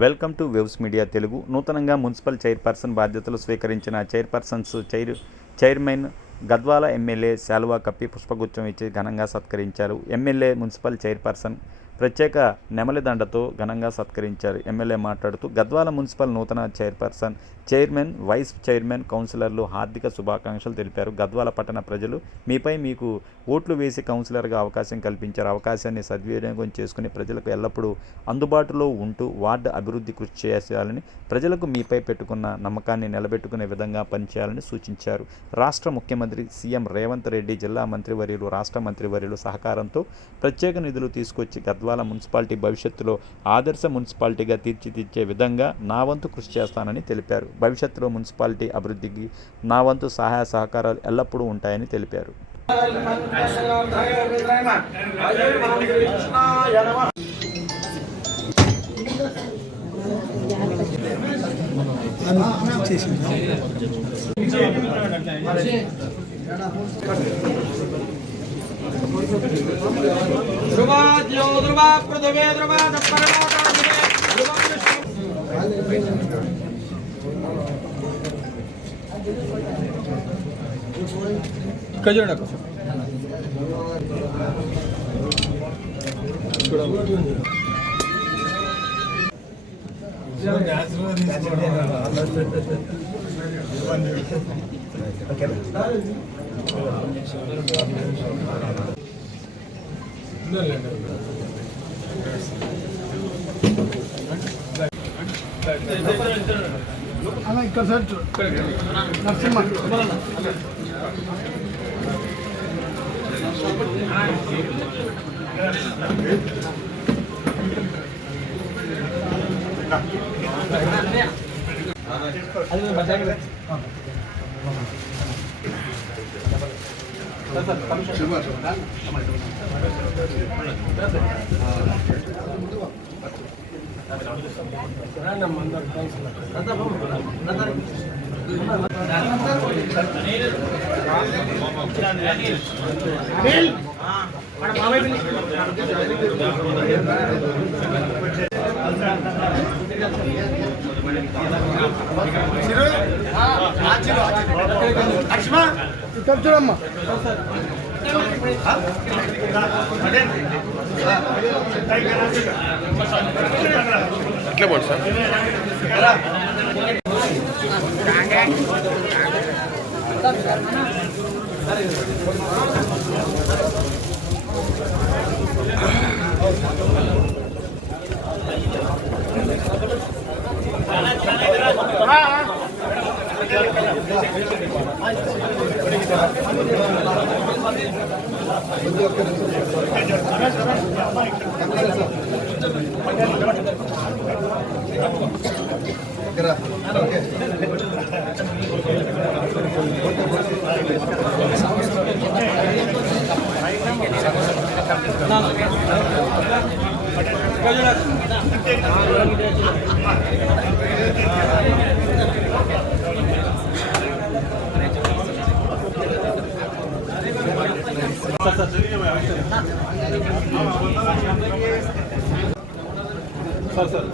Welcome to Waves media Telugu. నూతనంగా municipal chairperson బాధ్యతలు స్వీకరించిన chairpersons chair chairman Gadwal MLA శాలువా కప్పి పుష్పగుచ్చం ఇచ్చి ఘనంగా సత్కరించారు. ఎమ్మెల్యే మున్సిపల్ చైర్పర్సన్ ప్రత్యేక నెమలి దండతో ఘనంగా సత్కరించారు. ఎమ్మెల్యే మాట్లాడుతూ గద్వాల మున్సిపల్ నూతన చైర్పర్సన్ చైర్మన్ వైస్ చైర్మన్ కౌన్సిలర్లు హార్దిక శుభాకాంక్షలు తెలిపారు. గద్వాల పట్టణ ప్రజలు మీపై మీకు ఓట్లు వేసి కౌన్సిలర్గా అవకాశం కల్పించారు. అవకాశాన్ని సద్వినియోగం చేసుకుని ప్రజలకు ఎల్లప్పుడూ అందుబాటులో ఉంటూ వార్డు అభివృద్ధి కృషి చేయాలని ప్రజలకు మీపై పెట్టుకున్న నమ్మకాన్ని నిలబెట్టుకునే విధంగా పనిచేయాలని సూచించారు. రాష్ట్ర ముఖ్యమంత్రి సీఎం రేవంత్ రెడ్డి జిల్లా మంత్రివర్యులు రాష్ట్ర మంత్రివర్యులు సహకారంతో ప్రత్యేక నిధులు తీసుకొచ్చి గద్వాల మున్సిపాలిటీ భవిష్యత్తులో ఆదర్శ మున్సిపాలిటీగా తీర్చిదిద్దే విధంగా నా వంతు కృషి చేస్తానని తెలిపారు. భవిష్యత్తులో మున్సిపాలిటీ అభివృద్ధికి నా వంతు సహాయ సహకారాలు ఎల్లప్పుడూ ఉంటాయని తెలిపారు. ధ్రువాద్యో ధ్రువ పృథివే ధ్రువ కజోడ అలా ఇక్కడ సార్ నరసింహ అది బజార్ మన మామయ్య ఇక్కడ చూడమ్మా. ఎట్లా పోటీ సార్. Thank. Sir sir.